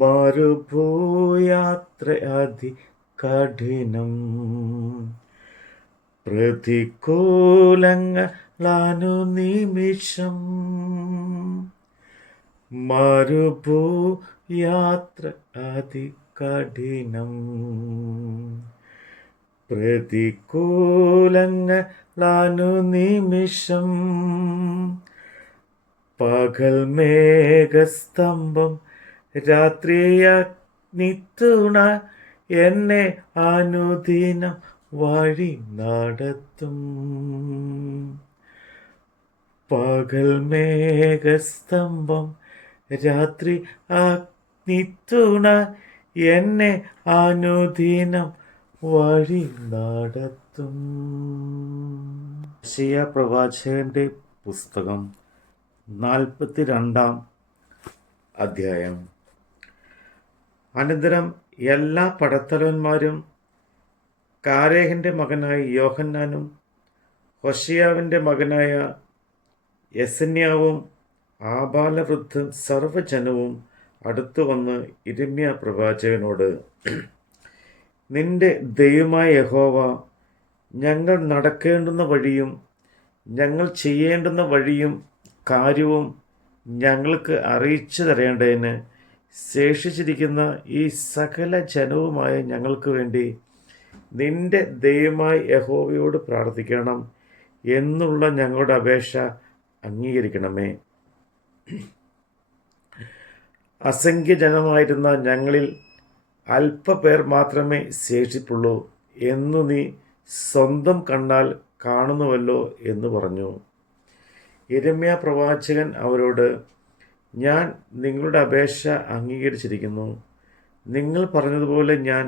മരുഭൂയാത്ര കഠിനം, പ്രതികൂലങ്ങളനുനിമിഷം. മരുഭൂയാത്ര കഠിനം, പ്രതികൂലങ്ങളനുനിമിഷം. പകൽ മേഘസ്തംഭം, രാത്രിയഗ്നിത്തുണ എന്നെ അനുദിനം വഴി നടത്തും. പകൽ മേഘസ്തംഭം, രാത്രി അഗ്നിത്തുണ എന്നെ അനുദിനം വഴി നടത്തും. യെശയ്യാ പ്രവാചകന്റെ പുസ്തകം 42 അധ്യായം. അനന്തരം എല്ലാ പടത്തലവന്മാരും കാരേഹിന്റെ മകനായ യോഹന്നാനും ഹോശയ്യാവിന്റെ മകനായ യെസന്യാവും ആബാലവൃദ്ധം സർവ്വജനവും അടുത്തു വന്ന് യിരെമ്യാ പ്രവാചകനോട്, നിന്റെ ദൈവമായ യഹോവ ഞങ്ങൾ നടക്കേണ്ടുന്ന വഴിയും ഞങ്ങൾ ചെയ്യേണ്ടുന്ന വഴിയും കാര്യവും ഞങ്ങൾക്ക് അറിയിച്ചു തരേണ്ടതിന് ശേഷിച്ചിരിക്കുന്ന ഈ സകല ജനവുമായ ഞങ്ങൾക്ക് വേണ്ടി നിന്റെ ദൈവമായ യഹോവയോട് പ്രാർത്ഥിക്കണം എന്നുള്ള ഞങ്ങളുടെ അപേക്ഷ അംഗീകരിക്കണമേ. അസംഖ്യജനമായിരുന്ന ഞങ്ങളിൽ അല്പപേർ മാത്രമേ ശേഷിപ്പുള്ളൂ എന്നു നീ സ്വന്തം കണ്ണാൽ കാണുന്നുവല്ലോ എന്ന് പറഞ്ഞു. യിരെമ്യാ പ്രവാചകൻ അവരോട്, ഞാൻ നിങ്ങളുടെ അപേക്ഷ അംഗീകരിച്ചിരിക്കുന്നു. നിങ്ങൾ പറഞ്ഞതുപോലെ ഞാൻ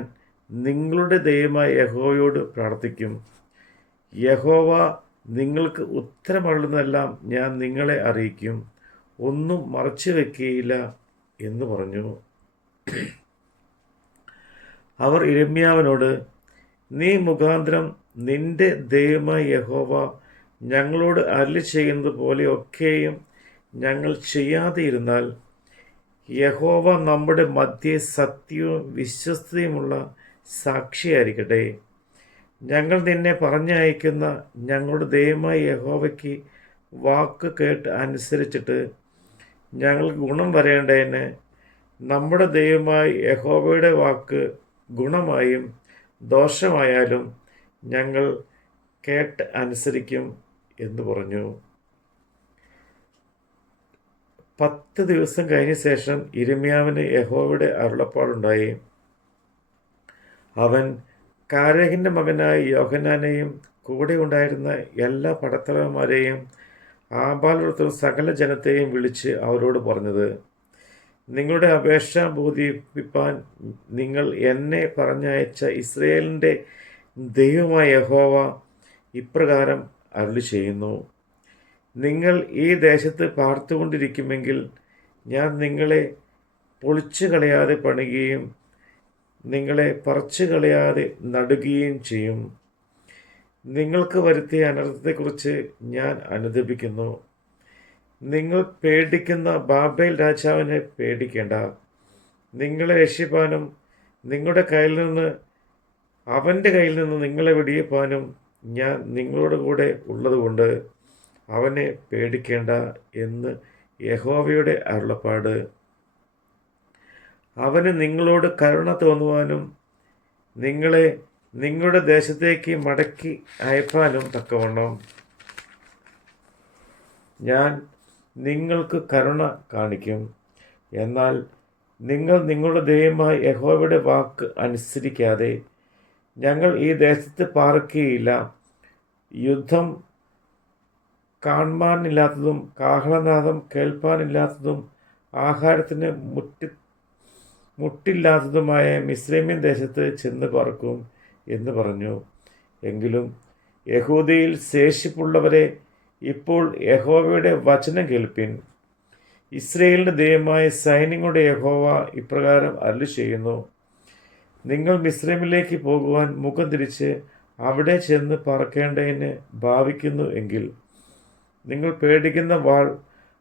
നിങ്ങളുടെ ദൈവമായ യഹോവയോട് പ്രാർത്ഥിക്കും. യഹോവ നിങ്ങൾക്ക് ഉത്തരമരുളുന്നതെല്ലാം ഞാൻ നിങ്ങളെ അറിയിക്കും, ഒന്നും മറച്ചു വയ്ക്കുകയില്ല എന്ന് പറഞ്ഞു. അവർ യിരെമ്യാവിനോട്, നീ മുഖാന്തരം നിന്റെ ദൈവമായ യഹോവ ഞങ്ങളോട് അരുളി ചെയ്യുന്നത് പോലെയൊക്കെയും ഞങ്ങൾ ചെയ്യാതെ ഇരുന്നാൽ യഹോവ നമ്മുടെ മധ്യേ സത്യവും വിശ്വസ്തയുമുള്ള സാക്ഷിയായിരിക്കട്ടെ. ഞങ്ങൾ നിന്നെ പറഞ്ഞയക്കുന്ന ഞങ്ങളുടെ ദൈവമായ യഹോവയ്ക്ക് വാക്ക് കേട്ട് അനുസരിച്ചിട്ട് ഞങ്ങൾക്ക് ഗുണം വരേണ്ടതിന് നമ്മുടെ ദൈവമായ യഹോവയുടെ വാക്ക് ഗുണമായും ദോഷമായാലും ഞങ്ങൾ കേട്ട് അനുസരിക്കും എന്ന് പറഞ്ഞു. 10 ദിവസം കഴിഞ്ഞ ശേഷം യിരെമ്യാവിന് യഹോവയുടെ അരുളപ്പാടുണ്ടായി. അവൻ കാരേഹിന്റെ മകനായ യോഹന്നാനെയും കൂടെ ഉണ്ടായിരുന്ന എല്ലാ പടത്തലവന്മാരെയും ആബാലവൃദ്ധം സകല ജനത്തെയും വിളിച്ച് അവരോട് പറഞ്ഞത്, നിങ്ങളുടെ അപേക്ഷ ബോധിപ്പിപ്പാൻ നിങ്ങൾ എന്നെ പറഞ്ഞയച്ച ഇസ്രായേലിൻ്റെ ദൈവമായ യഹോവ ഇപ്രകാരം അരുളി ചെയ്യുന്നു, നിങ്ങൾ ഈ ദേശത്ത് പാർത്തുകൊണ്ടിരിക്കുമെങ്കിൽ ഞാൻ നിങ്ങളെ പൊളിച്ചു കളയാതെ പണിയുകയും നിങ്ങളെ പറിച്ചു കളയാതെ നടുകയും ചെയ്യും. നിങ്ങൾക്ക് വരുത്തിയ അനർത്ഥത്തെക്കുറിച്ച് ഞാൻ അനുതപിക്കുന്നു. നിങ്ങൾ പേടിക്കുന്ന ബാബേൽ രാജാവിനെ പേടിക്കേണ്ട. നിങ്ങളെ രക്ഷിപ്പാനും നിങ്ങളുടെ കയ്യിൽ നിന്ന് അവൻ്റെ കയ്യിൽ നിന്ന് നിങ്ങളെ വെടിയിപ്പാനും ഞാൻ നിങ്ങളോട് കൂടെ ഉള്ളതുകൊണ്ട് അവനെ പേടിക്കേണ്ട എന്ന് യഹോവയുടെ അരുളപ്പാട്. അവന് നിങ്ങളോട് കരുണ തോന്നുവാനും നിങ്ങളെ നിങ്ങളുടെ ദേശത്തേക്ക് മടക്കി അയപ്പാനും തക്കവണ്ണം ഞാൻ നിങ്ങൾക്ക് കരുണ കാണിക്കും. എന്നാൽ നിങ്ങൾ നിങ്ങളുടെ ദൈവമായ യഹോവയുടെ വാക്ക് അനുസരിക്കാതെ ഞങ്ങൾ ഈ ദേശത്ത് പാർക്കുകയില്ല, യുദ്ധം കാണുവാനില്ലാത്തതും കാഹളനാദം കേൾപ്പാനില്ലാത്തതും ആഹാരത്തിന് മുട്ടില്ലാത്തതുമായ മിസ്രൈമ്യൻ ദേശത്ത് ചെന്ന് പാർക്കും എന്ന് പറഞ്ഞു. എങ്കിലും യഹൂദയിൽ ശേഷിപ്പുള്ളവരെ, ഇപ്പോൾ യഹോവയുടെ വചനം കേൾപ്പിൻ. ഇസ്രായേലിൻ്റെ ദൈവമായ സൈന്യങ്ങളുടെ യഹോവ ഇപ്രകാരം അരുളി ചെയ്യുന്നു, നിങ്ങൾ മിസ്രൈമിലേക്ക് പോകുവാൻ മുഖം തിരിച്ച് അവിടെ ചെന്ന് പാർക്കേണ്ടതിന് ഭാവിക്കുന്നു എങ്കിൽ നിങ്ങൾ പേടിക്കുന്ന വാൾ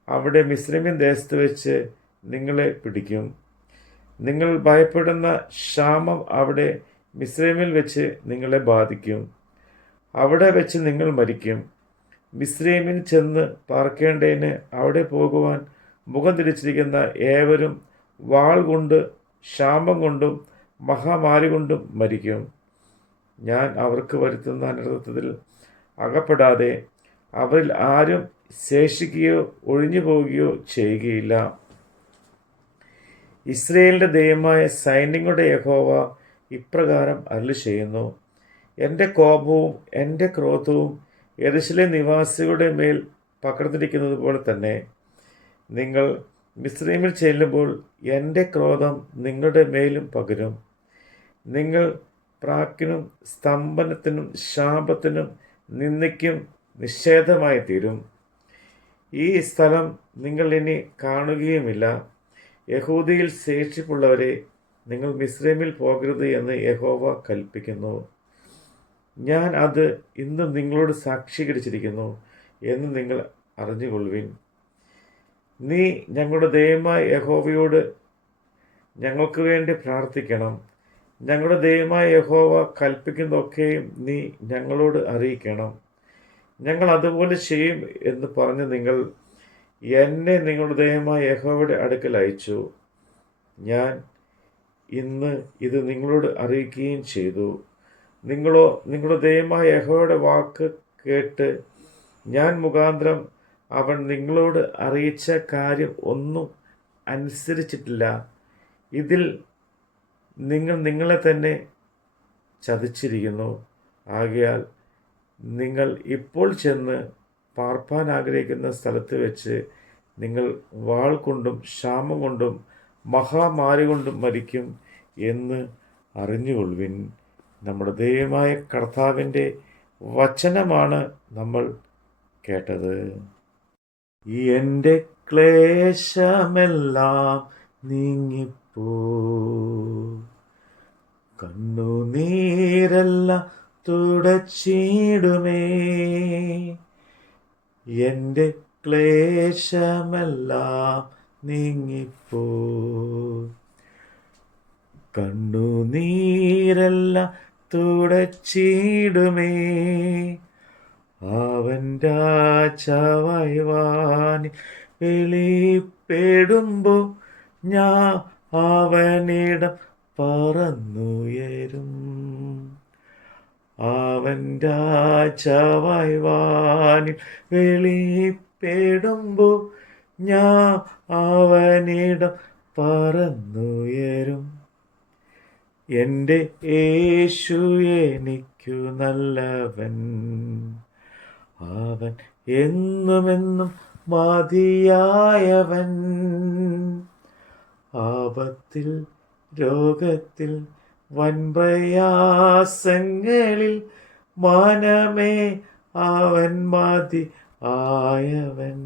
അവിടെ മിസ്രൈമ്യൻ ദേശത്ത് വെച്ച് നിങ്ങളെ പിടിക്കും. നിങ്ങൾ ഭയപ്പെടുന്ന ക്ഷാമം അവിടെ മിസ്രൈമിൽ വെച്ച് നിങ്ങളെ ബാധിക്കും. അവിടെ വെച്ച് നിങ്ങൾ മരിക്കും. മിസ്രൈമിൽ ചെന്ന് പാർക്കേണ്ടതിന് അവിടെ പോകുവാൻ മുഖം തിരിച്ചിരിക്കുന്ന ഏവരും വാൾ കൊണ്ട്, ക്ഷാമം കൊണ്ടും മഹാമാരി കൊണ്ടും മരിക്കും. ഞാൻ അവർക്ക് വരുത്തുന്ന അനർത്ഥത്തിൽ അകപ്പെടാതെ അവരിൽ ആരും ശേഷിക്കുകയോ ഒഴിഞ്ഞു പോവുകയോ ചെയ്യുകയില്ല. ഇസ്രയേലിൻ്റെ ദൈവമായ സൈന്യങ്ങളുടെ യഹോവ ഇപ്രകാരം അരുളിച്ചെയ്യുന്നു: എൻ്റെ കോപവും എൻ്റെ ക്രോധവും യെരൂശലേം നിവാസികളുടെ മേൽ പകർന്നിരിക്കുന്നത് പോലെ തന്നെ നിങ്ങൾ മിസ്രൈമിൽ ചെല്ലുമ്പോൾ എൻ്റെ ക്രോധം നിങ്ങളുടെ മേലും പകരും. നിങ്ങൾ പ്രാക്കിനും സ്തംഭനത്തിനും ശാപത്തിനും നിന്ദയ്ക്കും നിഷേധമായി തീരും. ഈ സ്ഥലം നിങ്ങൾ ഇനി കാണുകയുമില്ല. യഹൂദയിൽ ശേഷിപ്പുള്ളവരെ, നിങ്ങൾ മിസ്രൈമിൽ പോകരുത് എന്ന് യഹോവ കൽപ്പിക്കുന്നു. ഞാൻ അത് ഇന്ന് നിങ്ങളോട് സാക്ഷീകരിച്ചിരിക്കുന്നു എന്ന് നിങ്ങൾ അറിഞ്ഞുകൊള്ളുവിൻ. നീ ഞങ്ങളുടെ ദൈവമായ യഹോവയോട് ഞങ്ങൾക്ക് വേണ്ടി പ്രാർത്ഥിക്കണം. ഞങ്ങളുടെ ദൈവമായ യഹോവ കൽപ്പിക്കുന്നതൊക്കെയും നീ ഞങ്ങളോട് അറിയിക്കണം. ഞങ്ങൾ അതുപോലെ ചെയ്യും എന്ന് പറഞ്ഞ് നിങ്ങൾ എന്നെ നിങ്ങളുടെ ദൈവമായ യഹോവയുടെ അടുക്കൽ അയച്ചു. ഞാൻ ഇന്ന് ഇത് നിങ്ങളോട് അറിയിക്കുകയും ചെയ്തു. നിങ്ങളോ നിങ്ങളുടെ ദൈവമായ യഹോവയുടെ വാക്ക് കേട്ട് ഞാൻ മുഖാന്തരം അവൻ നിങ്ങളോട് അറിയിച്ച കാര്യം ഒന്നും അനുസരിച്ചിട്ടില്ല. ഇതിൽ നിങ്ങൾ നിങ്ങളെ തന്നെ ചതിച്ചിരിക്കുന്നു. ആകയാൽ നിങ്ങൾ ഇപ്പോൾ ചെന്ന് പാർപ്പാൻ ആഗ്രഹിക്കുന്ന സ്ഥലത്ത് വെച്ച് നിങ്ങൾ വാൾ കൊണ്ടും ക്ഷാമം കൊണ്ടും മഹാമാരി കൊണ്ടും മരിക്കും എന്ന് അറിഞ്ഞുകൊള്ളുവിൻ. നമ്മുടെ ദൈവമായ കർത്താവിൻ്റെ വചനമാണ് നമ്മൾ കേട്ടത്. എൻ്റെ ക്ലേശമെല്ലാം നീങ്ങിപ്പോ, കണ്ണുനീരെല്ലാം തുടച്ചിടുമേ. എൻ്റെ ക്ലേശമെല്ലാം നീങ്ങിപ്പോ, കണ്ണുനീരെല്ലാം തുടച്ചിടുമേ. അവൻ രാജാവായി വാനിൽ വെളിപ്പെടുമ്പോ ഞാൻ അവനിടം പറന്നുയരും. അവൻ രാജാവായി വാനിൽ വെളിപ്പെടുമ്പോ ഞാൻ അവനിടം പറന്നുയരും. എൻ്റെ യേശു എനിക്കു നല്ലവൻ, അവൻ എന്നുമെന്നും മതിയായവൻ. ആപത്തിൽ രോഗത്തിൽ വൻപ്രയാസങ്ങളിൽ മനമേ അവൻ മതി ആയവൻ.